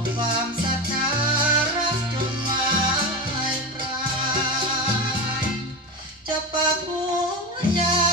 อบความศราจนไกลปราจะปากหัวยา